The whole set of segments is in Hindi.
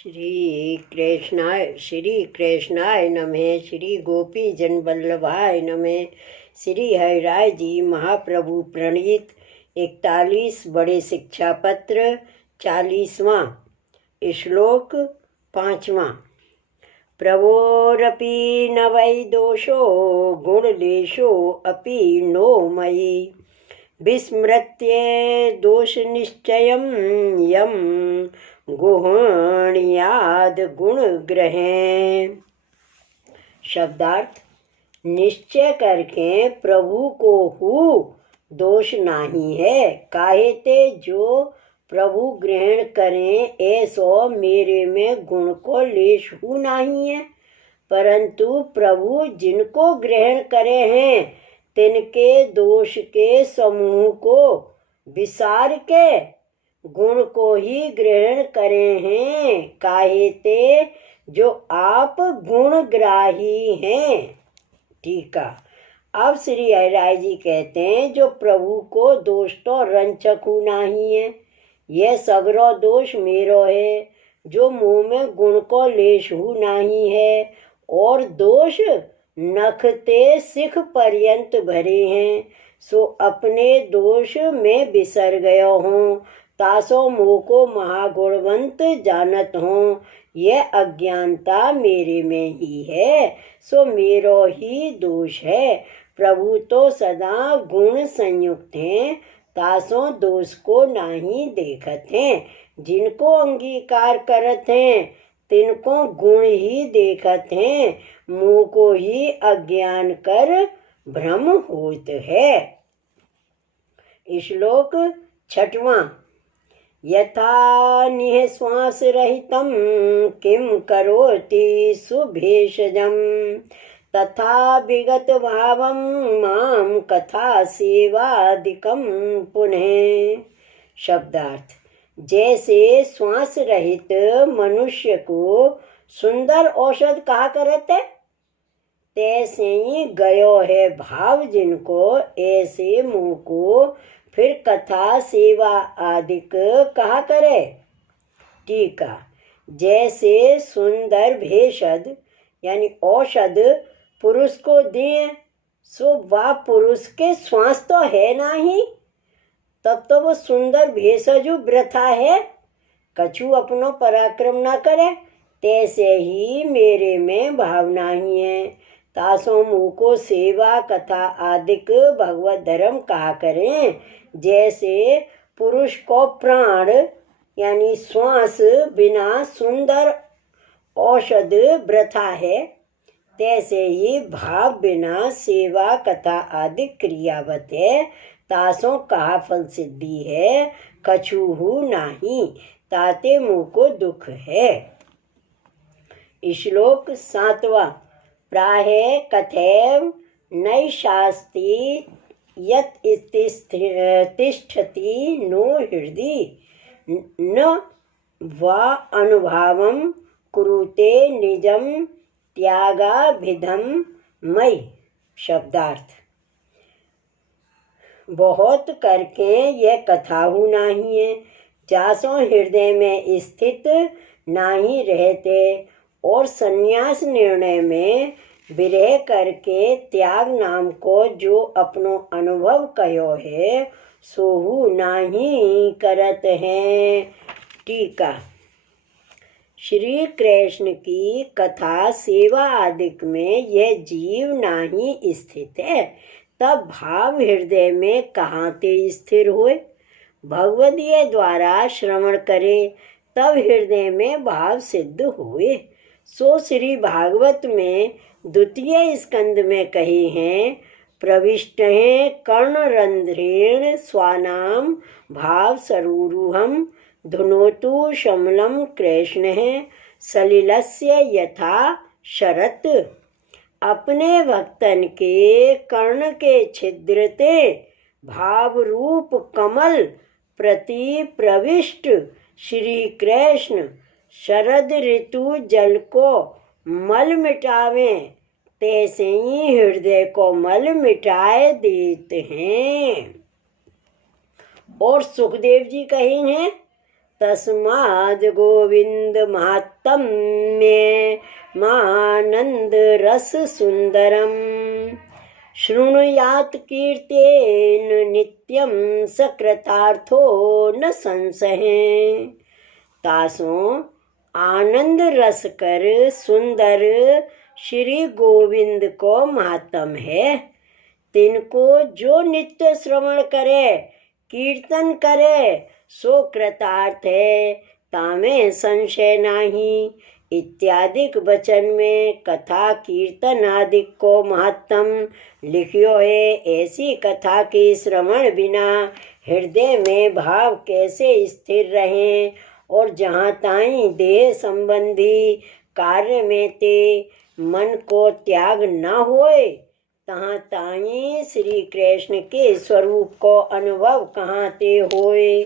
श्री कृष्णाय नमः। श्री गोपी जन वल्लभाय नमः। श्री हरिराय जी महाप्रभु प्रणीत 41 बड़े शिक्षा पत्र 40वां श्लोक 5वां। प्रभोरपि न वै दोषो गुणलेशो अपि नो मयि विस्मृत्य दोषनिश्चयं यं गुहण्याद गुणग्रहें। शब्दार्थ: निश्चय करके प्रभु को हु दोष नहीं है, काहे ते जो प्रभु ग्रहण करें ऐसो मेरे में गुण को लेश हु नहीं है। परंतु प्रभु जिनको ग्रहण करे हैं तिनके दोष के समूह को विसार के गुण को ही ग्रहण करे हैं, काहे ते जो आप गुणग्राही हैं। टीका। अब श्री हरिराय जी कहते हैं जो प्रभु को दोष तो रंचकू नहीं है, यह सगरो दोष मेरो है। जो मुँह में गुण को लेश हु नहीं है और दोष नखते सिख पर्यंत भरे हैं, सो अपने दोष में बिसर गयो हूँ। तासो मोह को महागुणवंत जानत हूँ। यह अज्ञानता मेरे में ही है, सो मेरो ही दोष है। प्रभु तो सदा गुण संयुक्त हैं, तासो दोष को नहीं देखत हैं। जिनको अंगीकार करत हैं तिनको गुण ही देखत हैं। मुँह को ही अज्ञान कर भ्रम होत है। श्लोक 6वां। यथा निःश्वास रहितं किं करोति सुभेषजं तथा विगत भावं मां कथा सेवादिकं पुनः। शब्दार्थ: जैसे श्वास रहित मनुष्य को सुंदर औषध कहा करते, तैसे ही गयो है भाव जिनको, ऐसे मुँह को फिर कथा सेवा आदिक कहा करे। टीका। जैसे सुंदर भेषज यानी औषध पुरुष को दें, सो वह पुरुष के श्वास तो है नहीं, तब तो वो सुंदर भेषज वृथा है। कछु अपनो पराक्रम न करे, तैसे ही मेरे में भावना ही है। तासो मुँह को सेवा कथा आदिक भगवत धर्म कहा करें। जैसे पुरुष को प्राण यानी श्वास बिना सुंदर औषध वृथा है, तैसे ही भाव बिना सेवा कथा आदि क्रियावत है। तासों कहा फल सिद्धि है, कछुहु नाही, ताते मुँह को दुख है। श्लोक 7वां। प्राहे कथैव नैशास्ति यत् तिष्ठति नो हृदि न वा अनुभावं कुरुते निजं त्यागाभिधं मयि। शब्दार्थ: बहुत करके यह कथाहु नहीं है, जासो हृदय में स्थित नहीं रहते और संन्यास निर्णय में विरह करके त्याग नाम को जो अपनो अनुभव कयो है, सोहु नहीं करत हैं। टीका। श्री कृष्ण की कथा सेवा आदिक में यह जीव नहीं स्थित है, तब भाव हृदय में कहाँ ते स्थिर हुए। भगवदीय द्वारा श्रवण करे तब हृदय में भाव सिद्ध हुए। सो श्री भागवत में द्वितीय स्कंद में कहे हैं, प्रविष्ट हैं कर्णरंध्रेण स्वानाम भाव सरूरुहम धुनोतु शमलम कृष्ण सलिलस्य यथा शरत। अपने भक्तन के कर्ण के छिद्रते भाव रूप कमल प्रति प्रविष्ट श्री कृष्ण शरद ऋतु जल को मल मिटावे, तैसे ही हृदय को मल मिटाए देते हैं। और सुखदेव जी कहे हैं, तस्माद् गोविंद महात्म्ये मानंद रस सुंदरम शृणुयात् कीर्तेन नित्यम सकृतार्थो न संशय। तासों आनंद रस कर सुंदर श्री गोविंद को महात्म है। तिनको जो नित्य श्रवण करे कीर्तन करे सो कृतार्थ है, तामे संशय नाही। इत्यादिक वचन में कथा कीर्तन आदि को महत्तम लिखियो है। ऐसी कथा की श्रवण बिना हृदय में भाव कैसे स्थिर रहे और जहाँ ताई देह संबंधी कार्य में ते मन को त्याग न होए, तहाँ ताई श्री कृष्ण के स्वरूप को अनुभव कहाँ ते होए।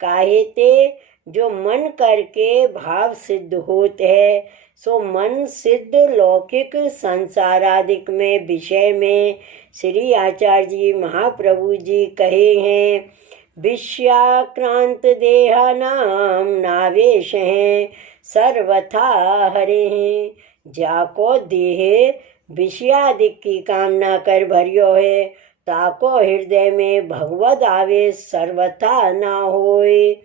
काहे ते जो मन करके भाव सिद्ध होते है, सो मन सिद्ध लौकिक संसारादिक में विषय में श्री आचार्य जी महाप्रभु जी कहे हैं, विषयाक्रांत देहा नाम नावेश हैं सर्वथा हरे हैं। जाको देह विषयादिक की कामना कर भरियो है, ताको हृदय में भगवद आवेश सर्वथा ना होए।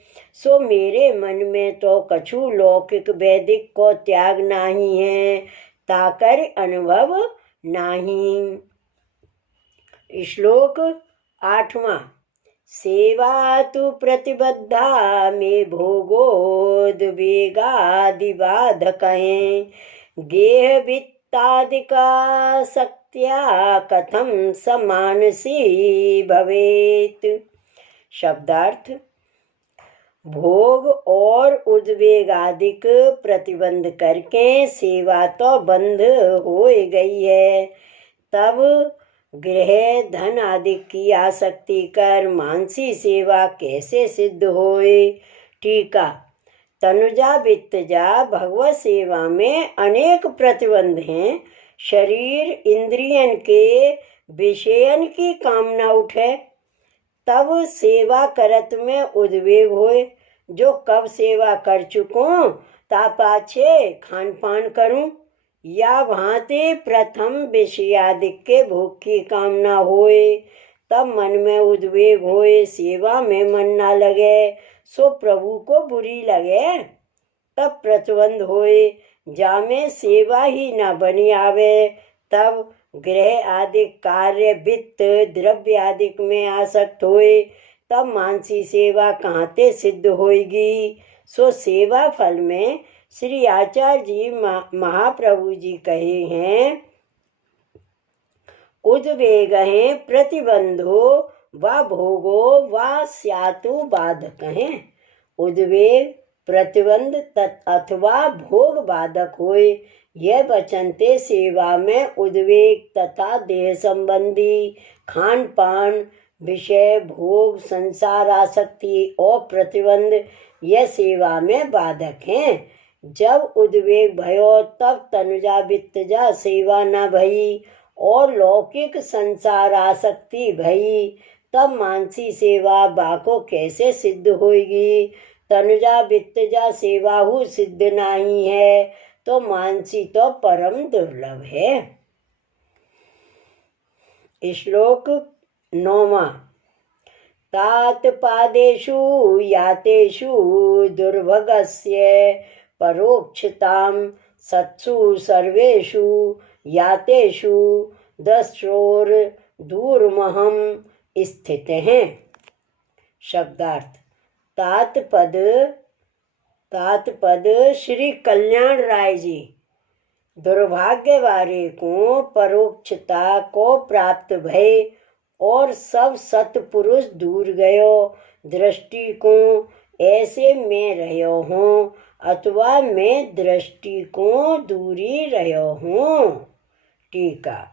सो मेरे मन में तो कछु लौकिक वैदिक को त्याग नहीं है, ताकर अनुभव नहीं। श्लोक 8वां। सेवा तु प्रतिबद्धा में भोगोद्वेगादिबाधक हैं, गेह वित्तादिका शक्त्या कथम समानसी भवेत। शब्दार्थ। भोग और उद्वेग आदिक प्रतिबंध करके सेवा तो बंद हो गई है, तब गृह धन आदि की आसक्ति कर मानसी सेवा कैसे सिद्ध होए। टीका। तनुजा वित्तजा भगवत सेवा में अनेक प्रतिबंध हैं। शरीर इंद्रियन के विषयन की कामना उठे, तब सेवा करत में उद्वेग होए। जो कब सेवा कर चुको ता पाछे खान पान करूं, या भांति प्रथम विषयादिक के भोग की कामना होए, तब मन में उद्वेग होए, सेवा में मन ना लगे, सो प्रभु को बुरी लगे, तब प्रतिबंध होए। जामे सेवा ही न बनी आवे, तब गृह आदि कार्य वित्त द्रव्य आदि में आसक्त होए, तब मानसी सेवा कहाँते सिद्ध होएगी। सो सेवा फल में श्री आचार्य जी महाप्रभु जी कहे हैं, उद्वेग हैं प्रतिबंधो व भोगो व स्यातु बाधक हैं। उद्वेग प्रतिबंध अथवा भोग बाधक होए, यह वचन ते सेवा में उद्वेग तथा देह संबंधी खान पान विषय भोग संसार आसक्ति और प्रतिबंध यह सेवा में बाधक हैं। जब उद्वेग भयो तब तनुजा वित्तजा सेवा न भई और लौकिक संसार आसक्ति भई, तब मानसी सेवा बाको कैसे सिद्ध होगी। तनुजा वित्तजा सेवा हु सिद्ध नहीं है, तो मानसी तो परम दुर्लभ है। श्लोक 9वां। तात पादेषु यातेषु दुर्भगस्य परोक्षतां सत्सु सर्वेषु यातेषु दस्रोर दूरमहम स्थित हैं। शब्दार्थ। तात्पद श्री कल्याण राय जी दुर्भाग्य वारे को परोक्षता को प्राप्त भय और सब सत्पुरुष दूर गयो दृष्टि को ऐसे में रहो हूँ, अथवा मैं दृष्टि को दूरी रहो हूँ। टीका।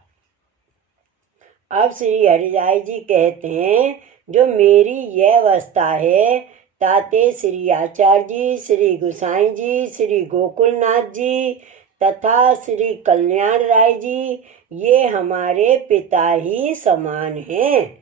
अब श्री हरिराय जी कहते हैं, जो मेरी यह अवस्था है ताते श्री आचार्य जी, श्री गोसाई जी, श्री गोकुलनाथ जी तथा श्री कल्याण राय जी ये हमारे पिता ही समान हैं।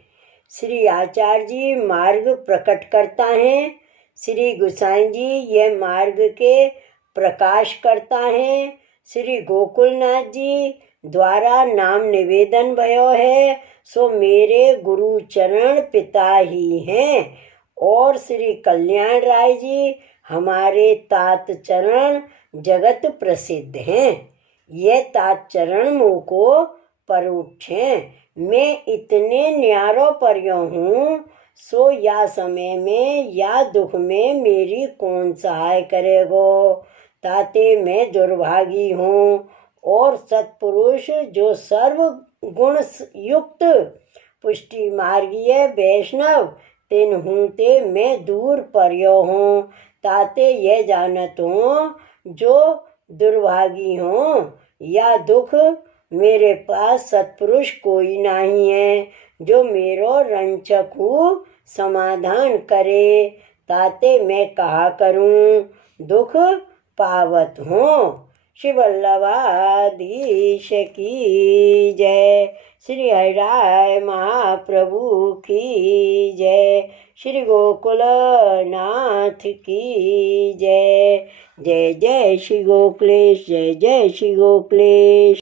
श्री आचार्य जी मार्ग प्रकट करता है, श्री गोसाई जी ये मार्ग के प्रकाश करता है। श्री गोकुलनाथ जी द्वारा नाम निवेदन भयो है, सो मेरे गुरु चरण पिता ही हैं। और श्री कल्याण राय जी हमारे तात चरण जगत प्रसिद्ध हैं। ये तात चरण मोको परोक्ष हैं। मैं इतने न्यारो पर्यो हूँ, सो या समय में या दुख में मेरी कौन सहाय करेगो। ताते मैं दुर्भागी हूँ, और सत्पुरुष जो सर्व गुण युक्त पुष्टि मार्गीय वैष्णव तिन हूँ ते मैं दूर पर्यो हूँ। ताते यह जानत हूँ जो दुर्भागी हूँ या दुख मेरे पास सत्पुरुष कोई नहीं है जो मेरो रंचक हूँ समाधान करे। ताते मैं कहा करूँ दुख पावत हूँ। श्री वल्लभाधीश की जय। श्री हरिराय महाप्रभु की जय। श्री गोकुलनाथ की जय। जय जय श्री गोकुलेश, जय जय श्री गोकुलेश।